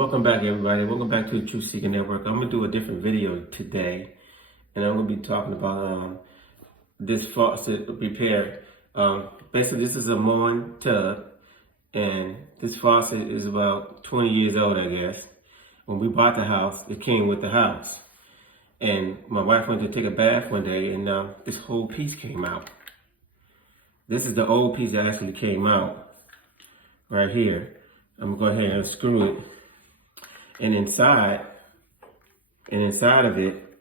Welcome back, everybody. Welcome back to the Truth Seeker Network. I'm going to do a different video today, and I'm going to be talking about this faucet repair. Basically, this is a Moen tub, and this faucet is about 20 years old, I guess. When we bought the house, it came with the house. And my wife went to take a bath one day, and this whole piece came out. This is the old piece that actually came out right here. I'm going to go ahead and unscrew it. And inside of it,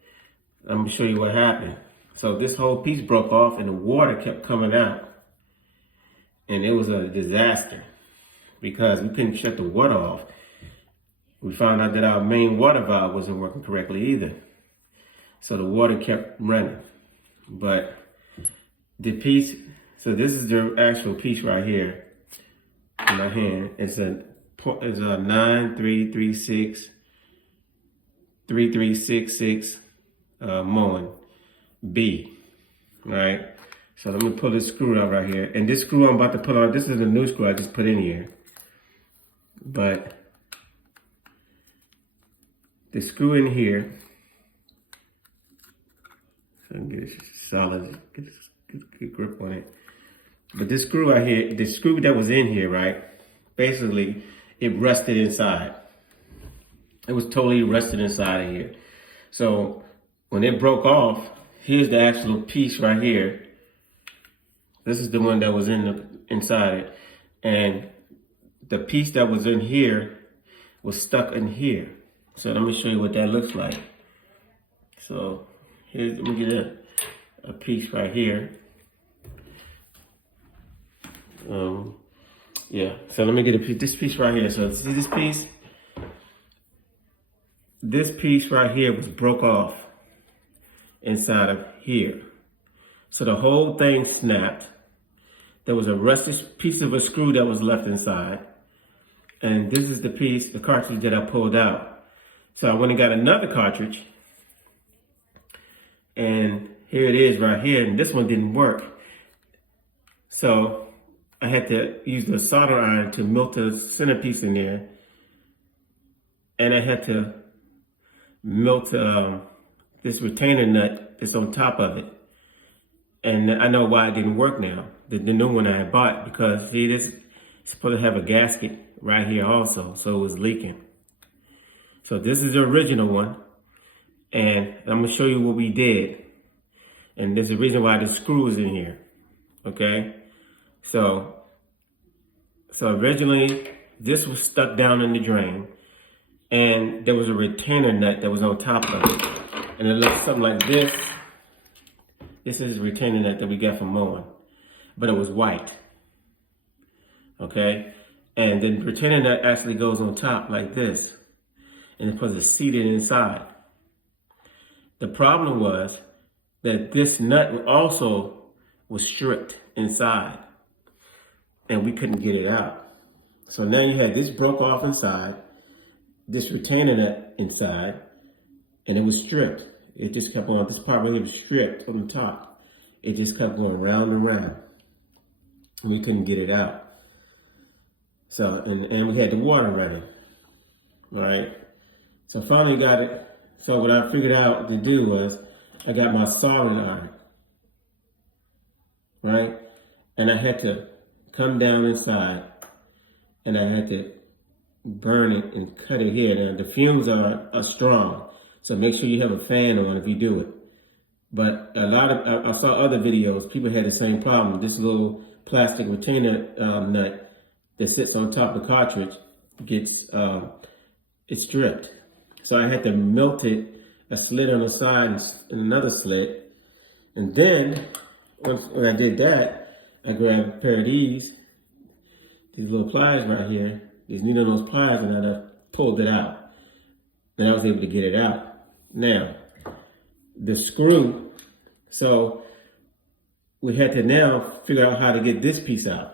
I'm going to show you what happened. So this whole piece broke off and the water kept coming out. And it was a disaster because we couldn't shut the water off. We found out that our main water valve wasn't working correctly either. So the water kept running. But the piece, so this is the actual piece right here in my hand. It's a 9336 Moen B, right? So let me pull this screw out right here. And this screw I'm about to put on, this is a new screw I just put in here. But the screw in here, so I can get it solid, get a good grip on it. But this screw right here, the screw that was in here, right? Basically, it rusted inside. It was totally rusted inside of here. So when it broke off, here's the actual piece right here. This is the one that was inside it. And the piece that was in here was stuck in here. So let me show you what that looks like. So here's, let me get a piece right here. Yeah, so let me get this piece right here. So see this piece? This piece right here was broke off inside of here. So the whole thing snapped. There was a rusted piece of a screw that was left inside. And this is the piece, the cartridge that I pulled out. So I went and got another cartridge. And here it is right here. And this one didn't work. So I had to use the solder iron to melt the centerpiece in there. And I had to melt this retainer nut that's on top of it. And I know why it didn't work now, the new one I had bought, because see, this is supposed to have a gasket right here also, so it was leaking. So this is the original one, and I'm gonna show you what we did. And there's a reason why the screw is in here, okay? So originally, this was stuck down in the drain, and there was a retainer nut that was on top of it. And it looks something like this. This is a retainer nut that we got from Moen, but it was white, okay? And then the retainer nut actually goes on top like this, and it's supposed to seat it inside. The problem was that this nut also was stripped inside, and we couldn't get it out. So now you had this broke off inside, this retainer nut inside, and it was stripped. It just kept on, this part really was stripped from the top. It just kept going round and round. And we couldn't get it out. So, and we had the water running, right? So finally got it. So what I figured out to do was, I got my soldering iron, right? And I had to come down inside, and I had to burn it and cut it here. Now the fumes are strong, so make sure you have a fan on if you do it. But I saw other videos, people had the same problem. This little plastic retainer nut that sits on top of the cartridge gets, it's stripped. So I had to melt it, a slit on the side and another slit. And then, when I did that, I grabbed a pair of these little pliers right here, these needle nose pliers, and I pulled it out. Then I was able to get it out. Now, the screw, so we had to now figure out how to get this piece out.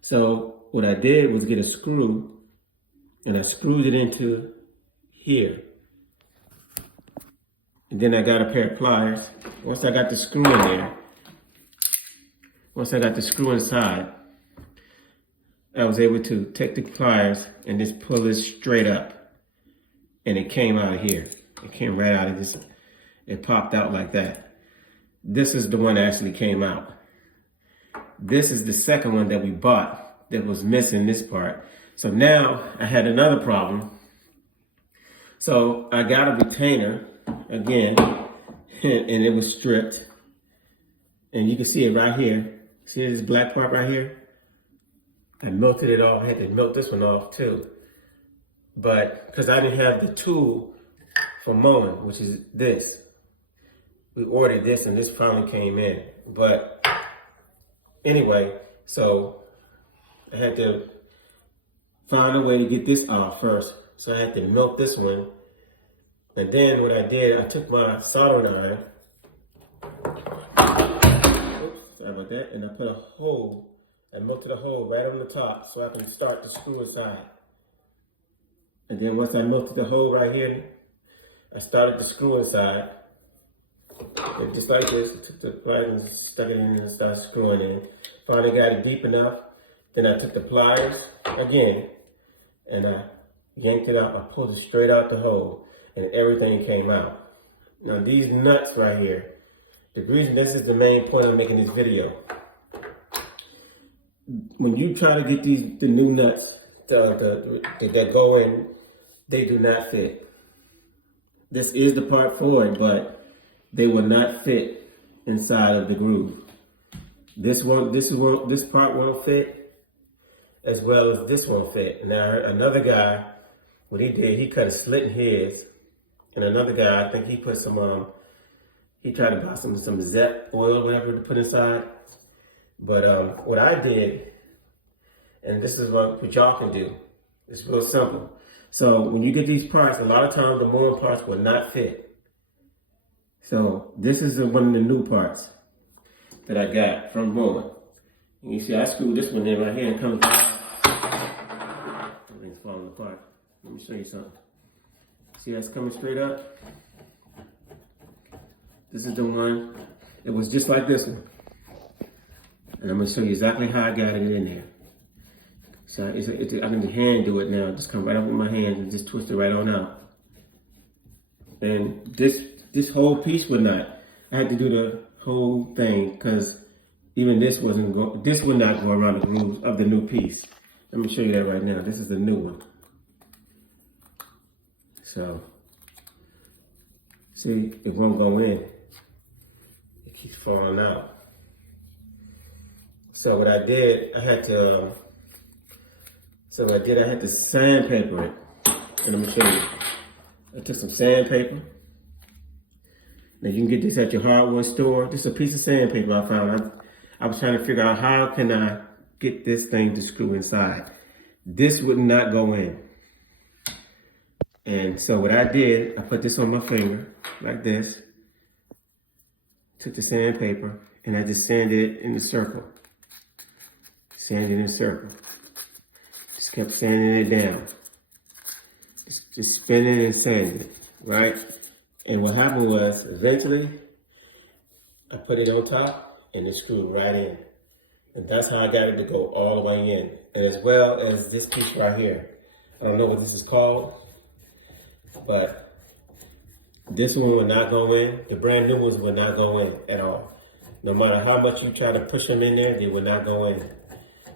So what I did was get a screw, and I screwed it into here. And then I got a pair of pliers. Once I got the screw in there, once I got the screw inside, I was able to take the pliers and just pull it straight up. And it came out of here. It came right out of this. It popped out like that. This is the one that actually came out. This is the second one that we bought that was missing this part. So now I had another problem. So I got a retainer again, and it was stripped. And you can see it right here. See this black part right here? I melted it off. I had to melt this one off too. But because I didn't have the tool for Moen, which is this. We ordered this and this finally came in. But anyway, so I had to find a way to get this off first. So I had to melt this one. And then what I did, I took my soldering iron. Oops, sorry about that. And I put a hole, I melted a hole right on the top so I can start the screw inside. And then once I melted the hole right here, I started the screw inside. And just like this, I took the pliers and stuck it in and started screwing in. Finally got it deep enough. Then I took the pliers again and I yanked it out. I pulled it straight out the hole and everything came out. Now these nuts right here, the reason this is the main point of making this video. When you try to get the new nuts that go in, they do not fit. This is the part for it, but they will not fit inside of the groove. This part won't fit, as well as this won't fit. Now another guy, what he did, he cut a slit in his, and another guy, I think he put some he tried to buy some Zep oil or whatever to put inside. But what I did, and this is what y'all can do, it's real simple. So when you get these parts, a lot of times the Moen parts will not fit. So this is one of the new parts that I got from Moen. And you see I screwed this one in right here and it comes out. Everything's falling apart. Let me show you something. See that's coming straight up? This is the one. It was just like this one. And I'm going to show you exactly how I got it in there. So I can hand do it now. Just come right up with my hands and just twist it right on out. And this whole piece would not. I had to do the whole thing because even this would not go around the grooves of the new piece. Let me show you that right now. This is the new one. So, see, it won't go in. It keeps falling out. So what I did, I had to sandpaper it. And let me show you. I took some sandpaper. Now you can get this at your hardware store. This is a piece of sandpaper I found. I was trying to figure out how can I get this thing to screw inside. This would not go in. And so what I did, I put this on my finger like this. Took the sandpaper and I just sanded it in a circle. Sanded it in a circle. Just kept sanding it down. Just spinning and sanding it, right? And what happened was, eventually, I put it on top and it screwed right in. And that's how I got it to go all the way in. And as well as this piece right here. I don't know what this is called, but this one will not go in. The brand new ones will not go in at all. No matter how much you try to push them in there, they will not go in.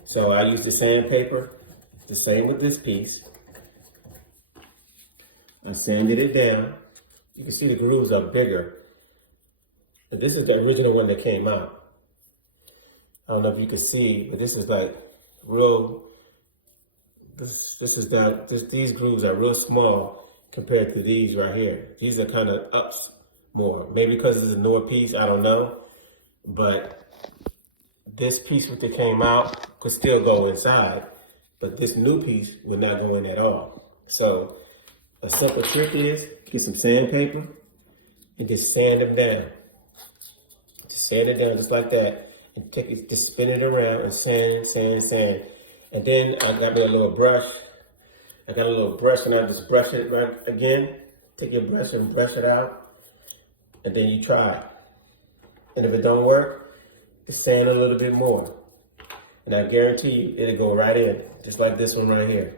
So I used the sandpaper, the same with this piece. I sanded it down. You can see the grooves are bigger. But this is the original one that came out. I don't know if you can see, but this is like real, these grooves are real small compared to these right here. These are kind of ups more. Maybe because it's a newer piece, I don't know. But this piece that came out could still go inside, but this new piece would not go in at all. So a simple trick is get some sandpaper and just sand them down. Just sand it down just like that and take it, just spin it around and sand. And then I got me a little brush. I got a little brush and I just brush it right again. Take your brush and brush it out. And then you try it. And if it don't work, just sand a little bit more. And I guarantee you it'll go right in, just like this one right here.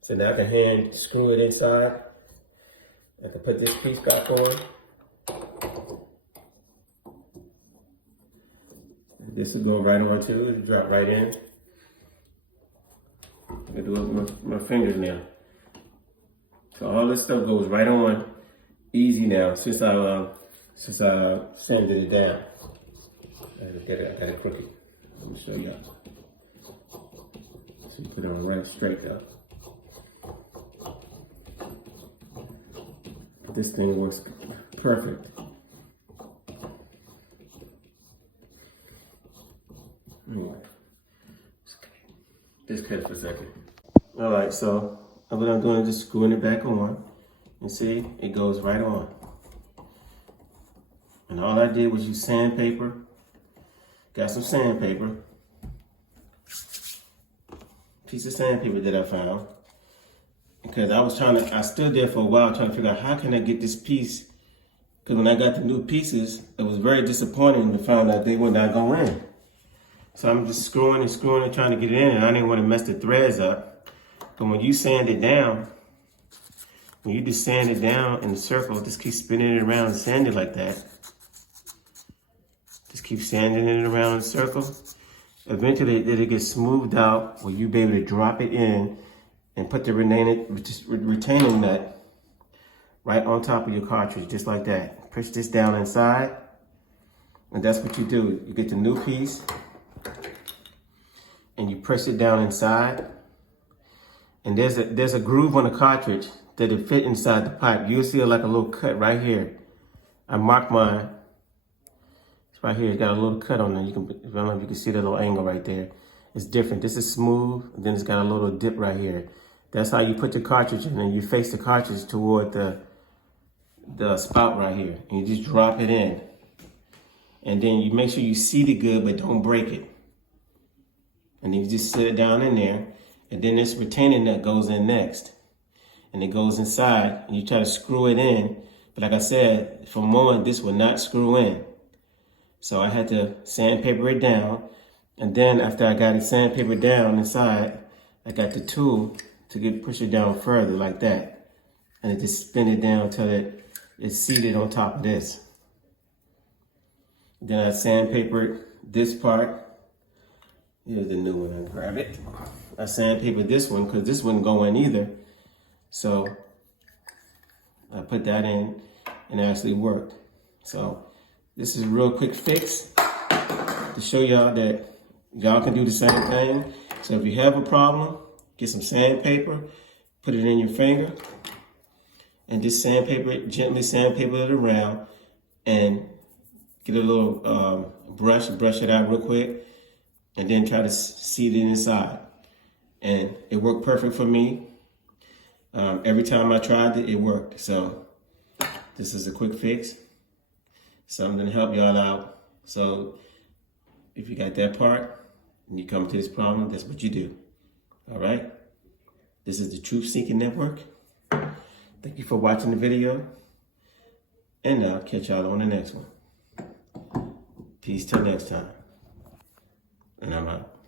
So now I can hand screw it inside. I can put this piece back on. This will go right on too, it'll drop right in. I can do it with my fingers now. So all this stuff goes right on, easy now, since I sanded it down. I got it crooked. Let me show y'all. So you put it on right straight up. This thing works perfect. Anyway, just cut for a second. All right, so what I'm doing is just screwing it back on. And see, it goes right on. And all I did was use sandpaper. Got some sandpaper. Piece of sandpaper that I found. Because I stood there for a while trying to figure out how can I get this piece. Because when I got the new pieces, it was very disappointing to find out they would not go in. So I'm just screwing and screwing and trying to get it in, and I didn't want to mess the threads up. But when you sand it down, when you just sand it down in a circle, just keep spinning it around and sand it like that. Just keep sanding it around in a circle. Eventually it'll get smoothed out where you'll be able to drop it in and put the retaining nut right on top of your cartridge, just like that. Push this down inside, and that's what you do. You get the new piece, and you press it down inside. And there's a groove on the cartridge that it fit inside the pipe. You'll see like a little cut right here. I marked mine. It's right here. It's got a little cut on there. I don't know if you can see that little angle right there. It's different. This is smooth. And then it's got a little dip right here. That's how you put the cartridge in, and you face the cartridge toward the spout right here. And you just drop it in. And then you make sure you seat it good, but don't break it. And then you just sit it down in there. And then this retaining nut goes in next. And it goes inside, and you try to screw it in. But like I said, for Moen, this will not screw in. So I had to sandpaper it down. And then after I got it sandpaper down inside, I got the tool to push it down further like that. And it just spin it down until it's seated on top of this. Then I sandpapered this part. Here's the new one, I grab it. I sandpapered this one because this wouldn't go in either. So I put that in and it actually worked. So this is a real quick fix to show y'all that y'all can do the same thing. So if you have a problem, get some sandpaper, put it in your finger, and just sandpaper it, gently sandpaper it around, and get a little brush it out real quick, and then try to seat it inside. And it worked perfect for me. Every time I tried it, it worked. So this is a quick fix. So I'm gonna help y'all out. So if you got that part and you come to this problem, that's what you do. All right? This is the Truth Seeking Network. Thank you for watching the video. And I'll catch y'all on the next one. Peace till next time. And I'm out.